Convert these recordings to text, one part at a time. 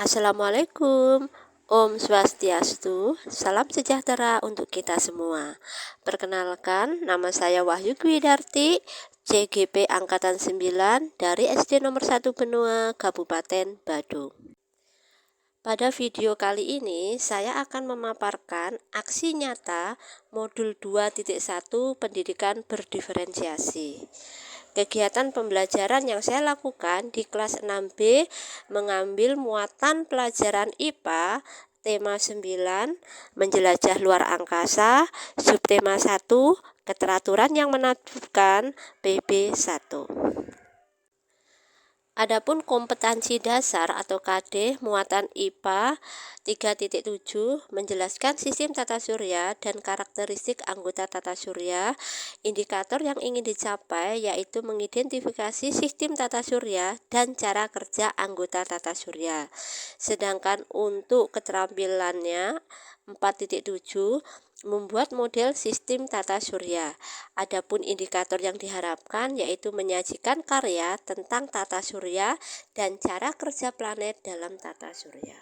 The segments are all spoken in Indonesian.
Assalamualaikum, Om Swastiastu, salam sejahtera untuk kita semua. Perkenalkan, nama saya Wahyu Kwidarti, CGP Angkatan 9 dari SD nomor 1 Benua, Kabupaten Badung. Pada video kali ini, saya akan memaparkan aksi nyata modul 2.1 pendidikan berdiferensiasi. Kegiatan pembelajaran yang saya lakukan di kelas 6B mengambil muatan pelajaran IPA tema 9 menjelajah luar angkasa, subtema 1 keteraturan yang menentukan PB 1. Adapun kompetensi dasar atau KD muatan IPA 3.7 menjelaskan sistem tata surya dan karakteristik anggota tata surya. Indikator yang ingin dicapai yaitu mengidentifikasi sistem tata surya dan cara kerja anggota tata surya. Sedangkan untuk keterampilannya 4.7 membuat model sistem tata surya. Adapun indikator yang diharapkan yaitu menyajikan karya tentang tata surya dan cara kerja planet dalam tata surya.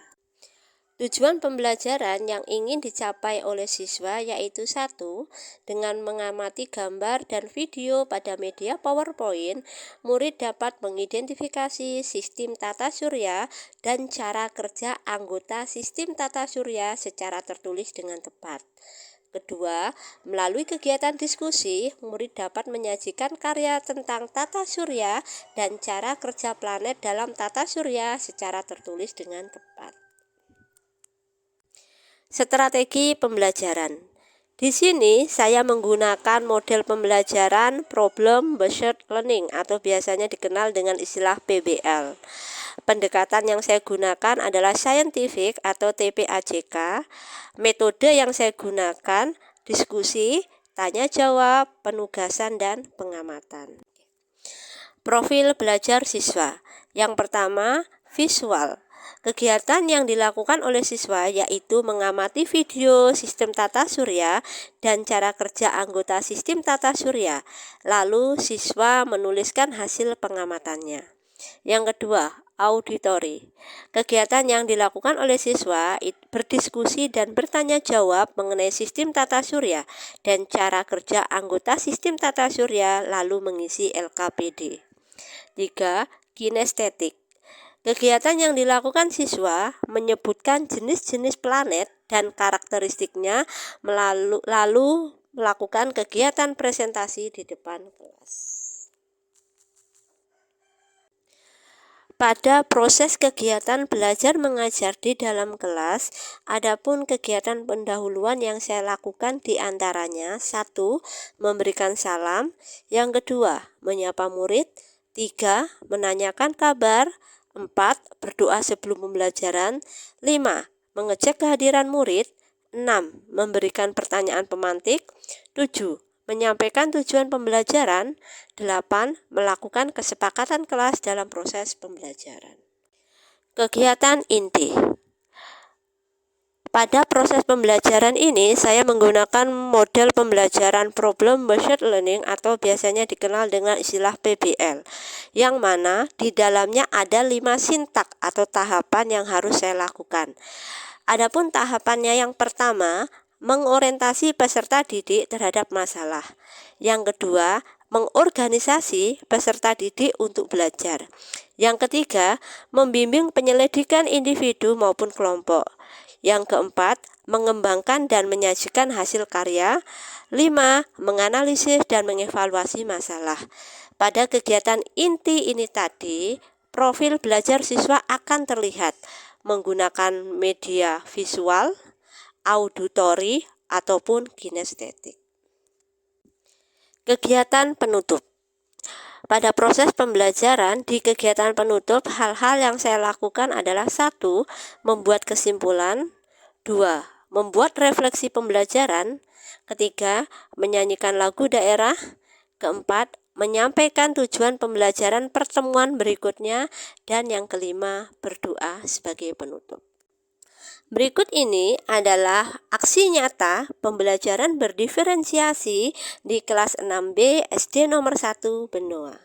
Tujuan pembelajaran yang ingin dicapai oleh siswa yaitu 1. Dengan mengamati gambar dan video pada media PowerPoint, murid dapat mengidentifikasi sistem tata surya dan cara kerja anggota sistem tata surya secara tertulis dengan tepat. Kedua, melalui kegiatan diskusi, murid dapat menyajikan karya tentang tata surya dan cara kerja planet dalam tata surya secara tertulis dengan tepat. Strategi pembelajaran. Di sini saya menggunakan model pembelajaran Problem Based Learning atau biasanya dikenal dengan istilah PBL. Pendekatan yang saya gunakan adalah scientific atau TPAJK. Metode yang saya gunakan diskusi, tanya jawab, penugasan, dan pengamatan. Profil belajar siswa. Yang pertama, visual. Kegiatan yang dilakukan oleh siswa yaitu mengamati video sistem tata surya dan cara kerja anggota sistem tata surya. Lalu siswa menuliskan hasil pengamatannya. Yang kedua, auditori. Kegiatan yang dilakukan oleh siswa berdiskusi dan bertanya jawab mengenai sistem tata surya dan cara kerja anggota sistem tata surya lalu mengisi LKPD. 3. Kinestetik. Kegiatan yang dilakukan siswa menyebutkan jenis-jenis planet dan karakteristiknya lalu melakukan kegiatan presentasi di depan kelas. Pada proses kegiatan belajar mengajar di dalam kelas, adapun kegiatan pendahuluan yang saya lakukan diantaranya 1. Memberikan salam, yang kedua menyapa murid, 3. Menanyakan kabar, 4. Berdoa sebelum pembelajaran, 5. Mengecek kehadiran murid, 6. Memberikan pertanyaan pemantik, 7. Menyampaikan tujuan pembelajaran, 8. Melakukan kesepakatan kelas dalam proses pembelajaran. Kegiatan inti. Pada proses pembelajaran ini, saya menggunakan model pembelajaran Problem Based Learning atau biasanya dikenal dengan istilah PBL, yang mana di dalamnya ada 5 sintak atau tahapan yang harus saya lakukan. Adapun tahapannya yang pertama, mengorientasi peserta didik terhadap masalah. Yang kedua, mengorganisasi peserta didik untuk belajar. Yang ketiga, membimbing penyelidikan individu maupun kelompok. Yang keempat, mengembangkan dan menyajikan hasil karya. 5. Menganalisis dan mengevaluasi masalah. Pada kegiatan inti ini tadi, profil belajar siswa akan terlihat menggunakan media visual, auditori, ataupun kinestetik. Kegiatan penutup. Pada proses pembelajaran di kegiatan penutup, hal-hal yang saya lakukan adalah 1. Membuat kesimpulan, 2. Membuat refleksi pembelajaran, 3. Menyanyikan lagu daerah, 4. Menyampaikan tujuan pembelajaran pertemuan berikutnya, dan yang kelima, berdoa sebagai penutup. Berikut ini adalah aksi nyata pembelajaran berdiferensiasi di kelas 6B SD nomor 1 Benoa.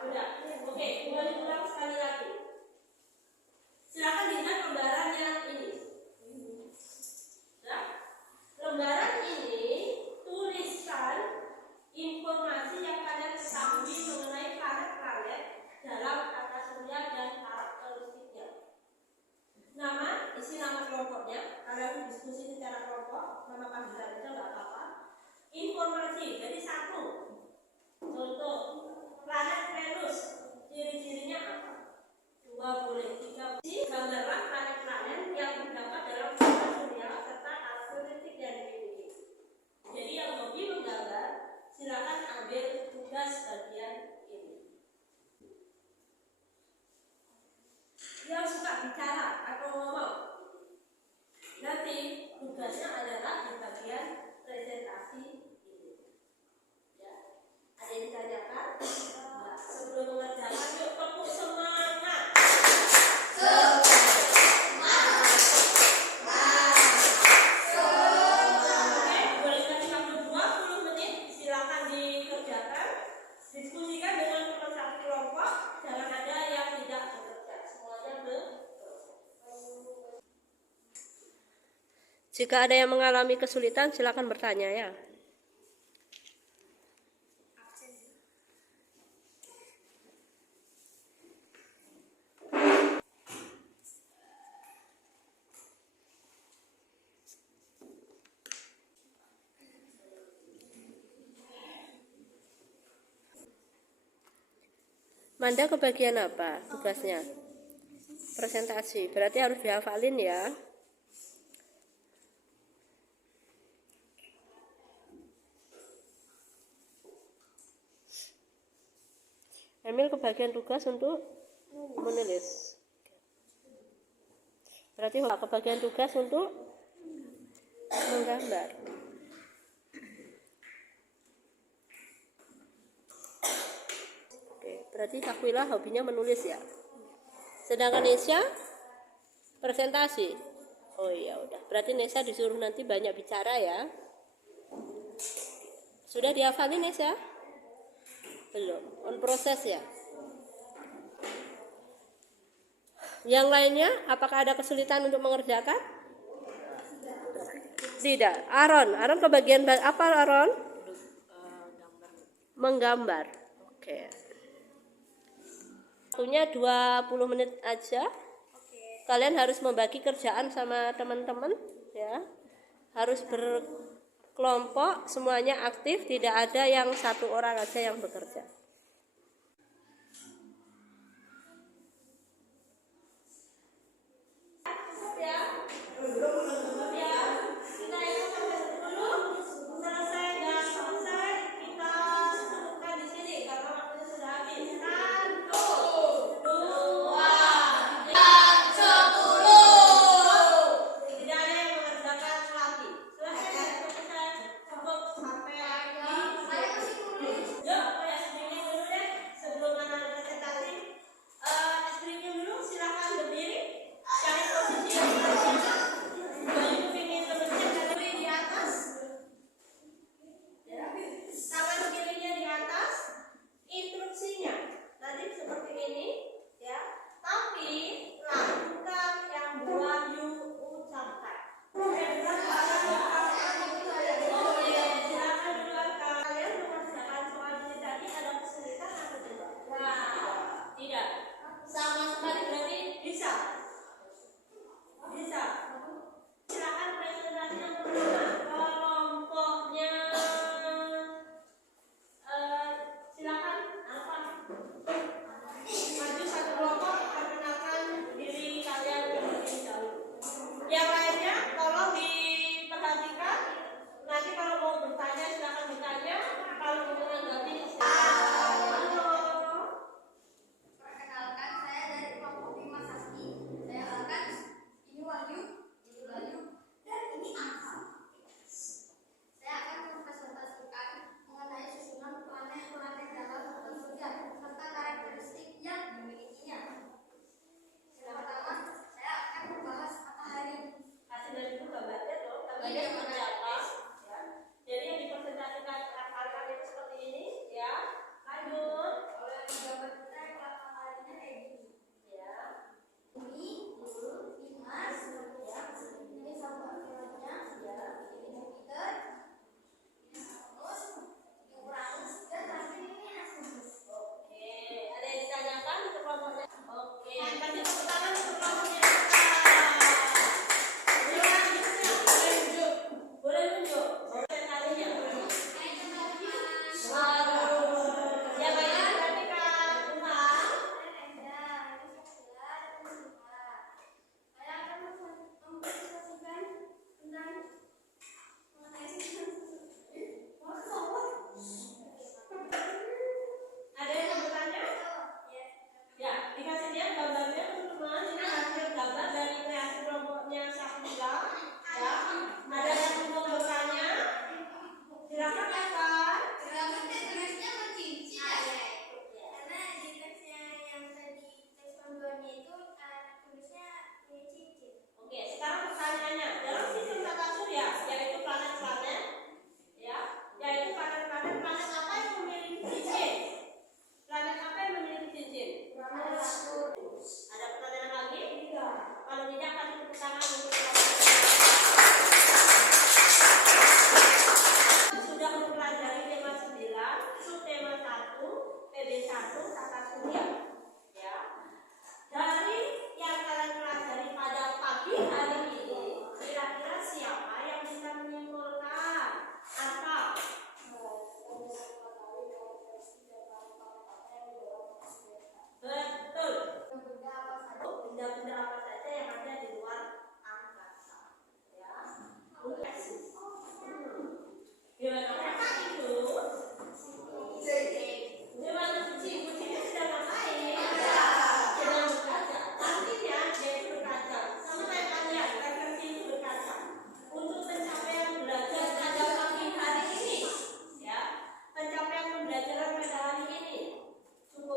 Udah. Oke, kembali ulang sekali lagi. Silakan dilihat lembaran yang ini. Nah, lembaran ini tuliskan informasi yang kalian ketahui mengenai planet-planet dalam tata surya dan karakteristiknya. Nama, isi nama kelompoknya. Kalian diskusi secara kelompok, nama panggilan itu nggak apa-apa. Informasi, jadi satu. Contoh, planet Venus, ciri-cirinya apa? 2 boleh, 3 gambaran planet-planet yang terdapat dalam tata surya serta karakteristik yang dimiliki. Jadi yang hobi menggambar, silakan ambil tugas bagian ini. Yang suka bicara atau ngomong, nanti tugasnya adalah di bagian presentasi ini. Ya, ada yang ditanyakan? Nah, sebelum mengerjakan, yuk tepuk semangat. Oke, boleh kasih waktu 20 menit, silakan dikerjakan. Diskusikan dengan teman satu kelompok, jangan ada yang tidak bekerja, semuanya Jika ada yang mengalami kesulitan, silakan bertanya ya. Manda ke bagian apa tugasnya? Presentasi, berarti harus dihafalin ya. Emil ke bagian tugas untuk menulis. Berarti ke bagian tugas untuk menggambar. Oke, berarti Hakwilah hobinya menulis ya. Sedangkan Nesya presentasi. Oh iya udah. Berarti Nesya disuruh nanti banyak bicara ya. Sudah dihafalin Nesya? Belum. On proses ya. Yang lainnya, apakah ada kesulitan untuk mengerjakan? Tidak. Aaron ke bagian apa Aaron? Menggambar. Oke. Waktunya 20 menit aja. Kalian harus membagi kerjaan sama teman-teman ya. Harus berkelompok, semuanya aktif, tidak ada yang satu orang aja yang bekerja.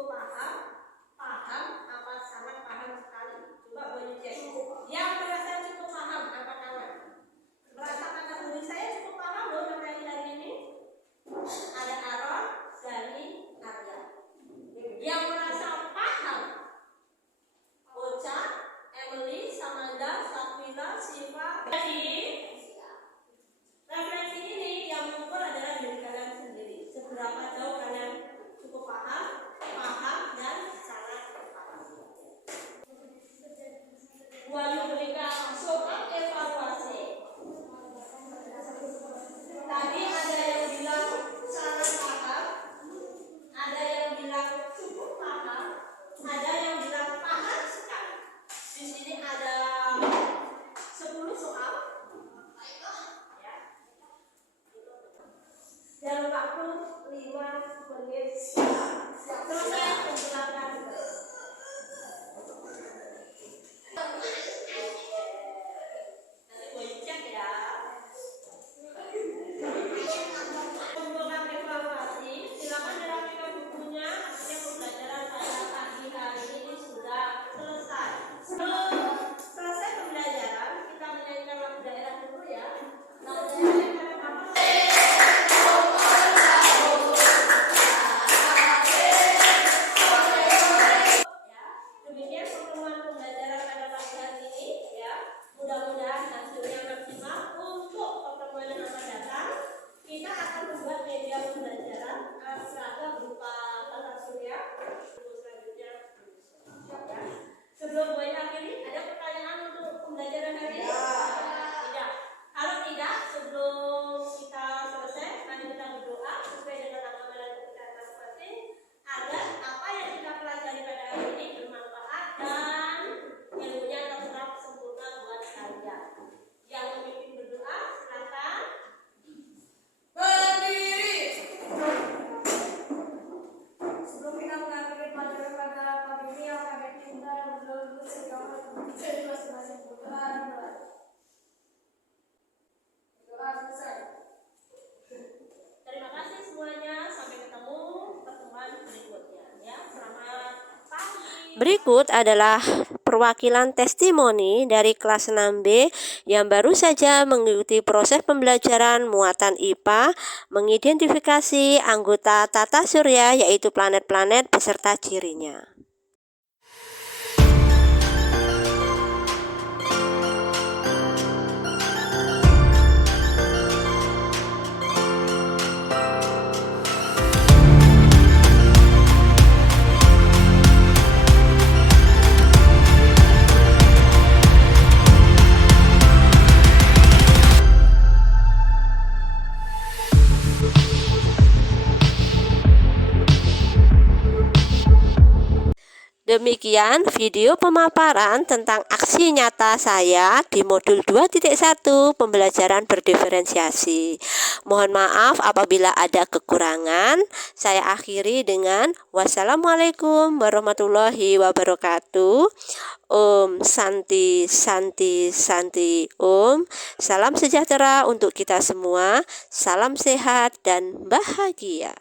cukup paham, apa sangat paham sekali? Coba boleh cek. Yang merasa cukup paham angkat tangan. Merasa kategori saya cukup paham loh materi hari ini. Ada Aaron, Dani, Arya. Yang merasa paham, Ocha, Emily, Samanda, Satwila, Siva. Referensi ini yang mengukur adalah diri kalian sendiri. Seberapa jauh kalian cukup paham, dan sangat paham. Wahyu berikan soal evaluasi. Tadi ada yang bilang sangat paham, ada yang bilang cukup paham, ada yang bilang paham sekali. Di sini ada 10 soal. Dan waktu 5 menit selesai penjelasan. Nanti boleh cek ya. Pembuatan evaluasi, silakan dirapikan bukunya. Artinya pembelajaran pada pagi hari ini sudah selesai. Sebelum selesai pembelajaran, kita menyanyikan lagu daerah dulu ya. Lagu daerah karena apa? Demikian pertemuan pembelajaran pada pagi hari ini ya. Mudah-mudahan hasilnya maksimal. Untuk pertemuan yang akan datang, kita akan membuat media pembelajaran seragam berupa tata surya. Selanjutnya ya. Sebelum gue akhiri, ada pertanyaan untuk pembelajaran hari ini? Tidak. Kalau tidak, sebelum kita selesai, mari kita berdoa sesuai dengan agama dan kepercayaan masing-masing agar apa yang kita pelajari pada hari ini bermanfaat dan ilmunya tetap sempurna buat kalian. Yang memimpin berdoa, silakan berdiri. Sebelum kita mengakhiri pelajaran pada pagi ini, yang kami minta berdoa dulu secara masing-masing berdoa. Doa selesai. Terima kasih semuanya. Sampai ketemu pertemuan berikutnya ya. Selamat pagi. Berikut adalah perwakilan testimoni dari kelas 6B yang baru saja mengikuti proses pembelajaran muatan IPA, mengidentifikasi anggota tata surya yaitu planet-planet beserta cirinya. Demikian video pemaparan tentang aksi nyata saya di modul 2.1 pembelajaran berdiferensiasi. Mohon maaf apabila ada kekurangan. Saya akhiri dengan wassalamualaikum warahmatullahi wabarakatuh. Om Santi Santi Santi Om. Salam sejahtera untuk kita semua. Salam sehat dan bahagia.